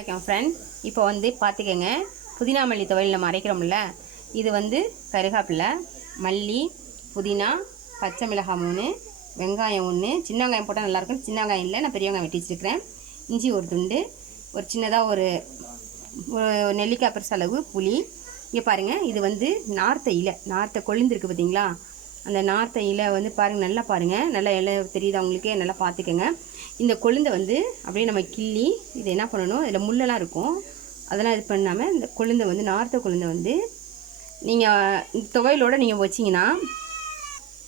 வணக்கம் ஃப்ரெண்ட். இப்போ வந்து பார்த்துக்கங்க, புதினா மல்லி துவையல் நம்ம அரைக்கிறோம்ல, இது வந்து கருகாப்பிலை, மல்லி, புதினா, பச்சை மிளகாய் 3, வெங்காயம் 1, சின்ன வெங்காயம் போட்டால் நல்லாயிருக்கும். சின்ன வெங்காயம் இல்லை, நான் பெரிய வெங்காயம் வெட்டி வச்சுருக்கிறேன். இஞ்சி ஒரு துண்டு, ஒரு சின்னதாக ஒரு நெல்லிக்காய் பெருசு அளவு புளி. இங்கே பாருங்கள், இது வந்து நார்த்தை கொழுந்துருக்கு பார்த்தீங்களா? அந்த நார்த்தை இலை வந்து பாருங்கள், நல்லா பாருங்கள், நல்லா இலை தெரியுது அவங்களுக்கு, நல்லா பார்த்துக்கங்க. இந்த கொழுந்தை வந்து அப்படியே நம்ம கிள்ளி இதை என்ன பண்ணணும், இதில் முள்ளெல்லாம் இருக்கும், அதெல்லாம் இது பண்ணாமல் இந்த கொழுந்தை வந்து நார்த்தை கொழுந்தை வந்து நீங்கள் இந்த துவையலோடு நீங்கள் வச்சிங்கன்னா,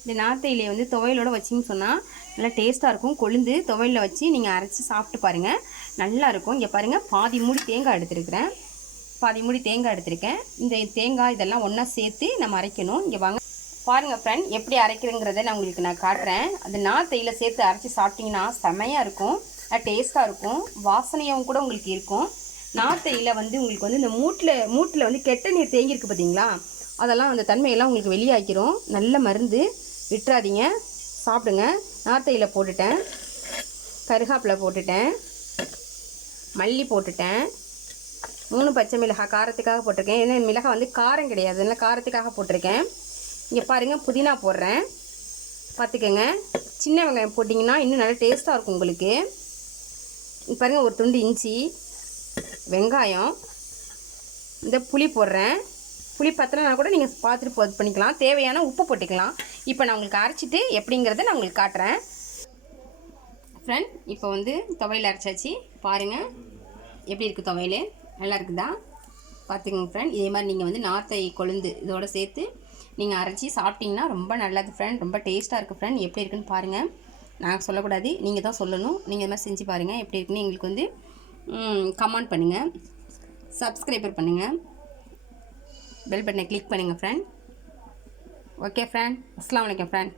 இந்த நார்த்தை இலையை வந்து துவையலோடு வச்சிங்கன்னு சொன்னால் நல்லா டேஸ்ட்டாக இருக்கும். கொழுந்து துவையலில் வச்சு நீங்கள் அரைச்சி சாப்பிட்டு பாருங்கள், நல்லாயிருக்கும். இங்கே பாருங்கள், பாதி மூடி தேங்காய் எடுத்துருக்கிறேன். இந்த தேங்காய் இதெல்லாம் ஒன்றா சேர்த்து நம்ம அரைக்கணும். இங்கே வாங்க பாருங்கள் ஃப்ரெண்ட், எப்படி அரைக்கிறேங்கிறத நான் உங்களுக்கு காட்டுறேன். அது நார்த்தையில் சேர்த்து அரைச்சி சாப்பிட்டிங்கன்னா செமையாக இருக்கும், டேஸ்ட்டாக இருக்கும், வாசனையாகவும் கூட உங்களுக்கு இருக்கும். நார்த்தையில் வந்து உங்களுக்கு வந்து இந்த மூட்டில் வந்து கெட்ட நீர் தேங்கியிருக்கு பார்த்தீங்களா, அதெல்லாம் அந்த தன்மையெல்லாம் உங்களுக்கு வெளியாக்கிறோம். நல்ல மருந்து, விட்டுறாதீங்க, சாப்பிடுங்க. நார்த்தையில் போட்டுட்டேன், கருகாப்பிலை போட்டுட்டேன், மல்லி போட்டுட்டேன், 3 பச்சை மிளகாய் காரத்துக்காக போட்டிருக்கேன். ஏன்னா மிளகாய் வந்து காரம் கிடையாது, அதனால் காரத்துக்காக போட்டிருக்கேன். இங்கே பாருங்கள், புதினா போடுறேன், பார்த்துக்கங்க. சின்ன வெங்காயம் போட்டிங்கன்னா இன்னும் நல்லா டேஸ்ட்டாக இருக்கும் உங்களுக்கு. பாருங்கள், ஒரு துண்டு இஞ்சி, வெங்காயம், இந்த புளி போடுறேன். புளி பத்தலைனா கூட நீங்கள் பார்த்துட்டு இது பண்ணிக்கலாம், தேவையான உப்பு போட்டுக்கலாம். இப்போ நான் உங்களுக்கு அரைச்சிட்டு எப்படிங்கிறத நான் உங்களுக்கு காட்டுறேன் ஃப்ரெண்ட். இப்போ வந்து துவையல் அரைச்சாச்சு, பாருங்கள் எப்படி இருக்குது துவையல், நல்லா இருக்குதா? பார்த்துக்கங்க ஃப்ரெண்ட். இதே மாதிரி நீங்கள் வந்து நார்த்தை கொழுந்து இதோட சேர்த்து நீங்கள் அரைச்சி சாப்பிட்டிங்கன்னா ரொம்ப நல்லது ஃப்ரெண்ட், ரொம்ப டேஸ்ட்டாக இருக்குது ஃப்ரெண்ட். எப்படி இருக்குன்னு பாருங்கள், நான் சொல்லக்கூடாது, நீங்கள் தான் சொல்லணும். நீங்கள் இது மாதிரி செஞ்சு பாருங்கள், எப்படி இருக்குன்னு எங்களுக்கு வந்து கமெண்ட் பண்ணுங்கள், சப்ஸ்கிரைபர் பண்ணுங்கள், பெல் பட்டனை கிளிக் பண்ணுங்கள் ஃப்ரெண்ட். ஓகே ஃப்ரெண்ட், அஸ்ஸலாமு அலைக்கும் ஃப்ரெண்ட்.